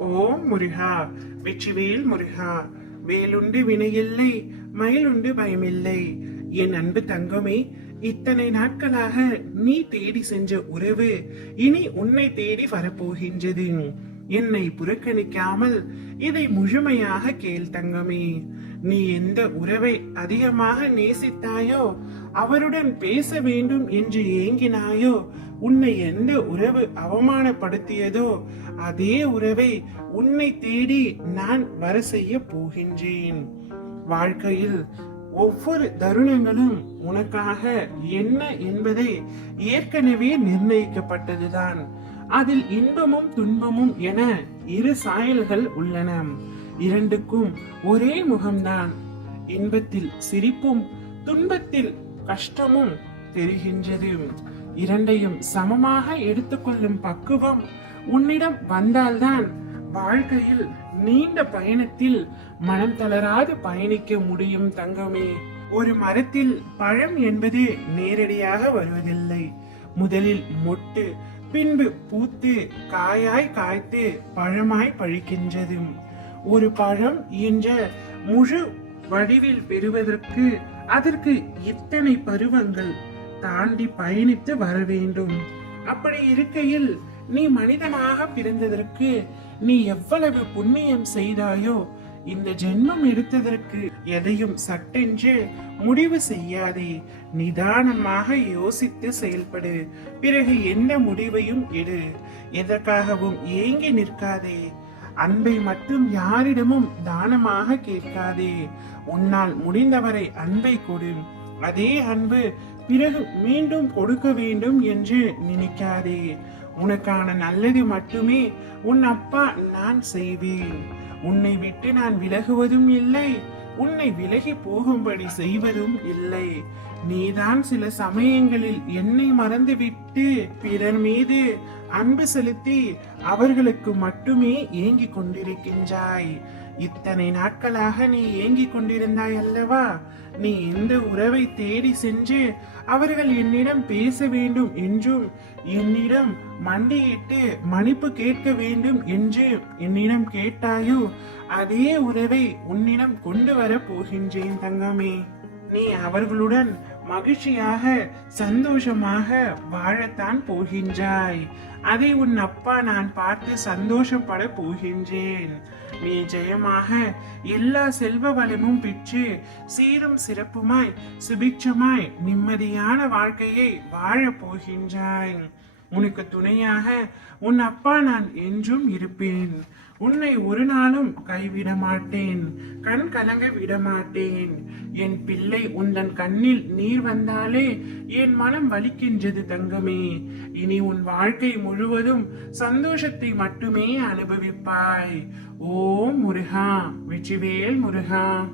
ஓம் முருகா. வெற்றிவேல் முருகா. வேலுண்டு வினையில்லை மயிலுண்டு பயமில்லை. என் அன்பு தங்கமே இத்தனை நாட்களாக நீ தேடி சென்ற உறவு இனி உன்னை தேடி வரப்போகின்றது. என்னை புறக்கணிக்காமல் இதை முழுமையாக கேள் தங்கமே. நீ எந்த உறவை அதிகமாக நேசித்தாயோ அவருடன் பேச வேண்டும் என்று ஏங்கினாயோ உன்னை எந்த உறவு அவமானப்படுத்தியதோ அதே உறவை உன்னை தேடி நான் வர செய்ய போகின்றேன். வாழ்க்கையில் ஒவ்வொரு தருணங்களும் உனக்காக என்ன என்பதை ஏற்கனவே நிர்ணயிக்கப்பட்டதுதான். அதில் இன்பமும் துன்பமும் என இரு சாயல்கள் உள்ளன. இரண்டுக்கும் ஒரே முகம்தான். இன்பத்தில் சிரிப்பும் துன்பத்தில் கஷ்டமும் தெரிகின்றது. இரண்டையும் சமமாக எடுத்துக்கொள்ளும் பக்குவம் உன்னிடம் வந்தால்தான் வாழ்க்கையில் நீண்ட பயணத்தில் மனம் தளராது பயணிக்க முடியும் தங்கமே. ஒரு மரத்தில் பழம் என்பது நேரடியாக வருவதில்லை. முதலில் மொட்டு பின்பு பூத்து காயாய் காய்த்து பழமாய் பழிக்கின்றது. ஒரு பழம் என்ற முழு வடிவில் பெறுவதற்கு அதற்கு இத்தனை பருவங்கள் தாண்டி பயணித்து வர வேண்டும். அப்படி இருக்கையில் நீ மனிதனாக பிறந்ததற்கு நீ எவ்வளவு புண்ணியம் செய்தாயோ இந்த ஜென்மம் எடுத்ததற்கு எதையும் சட்டென்று முடிவு செய்யாதே. நிதானமாக யோசித்து செயல்படு. பிறகு எந்த முடிவையும் எடு. எதற்காகவும் ஏங்கி நிற்காதே. அன்பை மட்டும் யாரிடமும் தானமாக கேட்காதே. உன்னால் முடிந்தவரை அன்பை கொடு. அதே அன்பு பிறகு மீண்டும் கொடுக்க வேண்டும் என்று நினைக்காதே. உனக்கான நல்லது மட்டுமே உன் அப்பா நான் செய்வேன். உன்னை விட்டு நான் விலகுவதும் இல்லை. உன்னை விலகி போகும்படி செய்வதும் இல்லை. நீதான் சில சமயங்களில் என்னை மறந்துவிட்டு பிறர் மீது அன்பு செலுத்தி அவர்களுக்கு மட்டுமே ஏங்கிக் கொண்டிருக்கின்றாய். இத்தனை நாட்களாக நீ ஏங்கிக் கொண்டிருந்தாய் அல்லவா? நீ எந்த உறவை தேடி சென்று அவர்கள் என்னிடம் பேச வேண்டும் என்றும் என்னிடம் மண்டியிட்டு மன்னிப்பு கேட்க வேண்டும் என்று என்னிடம் கேட்டாயோ அதே உறவை உன்னிடம் கொண்டு வர போகின்றேன் தங்கமே. நீ அவர்களுடன் மகிழ்ச்சியாக சந்தோஷமாக வாழத்தான் போகின்றாய். அதை உன் அப்பா நான் பார்த்து சந்தோஷப்பட போகின்றேன். நீ ஜெயமாக எல்லா செல்வ வளமும் பெற்று சீரும் சிறப்புமாய் சுபிட்சமாய் நிம்மதியான வாழ்க்கையை வாழப் போகின்றாய். உனக்கு துணையாக உன் அப்பா நான் என்றும் இருப்பேன். உன்னை ஒரு நாளும் கைவிட மாட்டேன் கண் கலங்க விட மாட்டேன் என் பிள்ளை உந்தன் கண்ணில் நீர் வந்தாலே என் மனம் வலிக்கின்றது தங்கமே. இனி உன் வாழ்க்கை முழுவதும் சந்தோஷத்தை மட்டுமே அனுபவிப்பாய். ஓம் முருகா வெற்றிவேல் முருகா.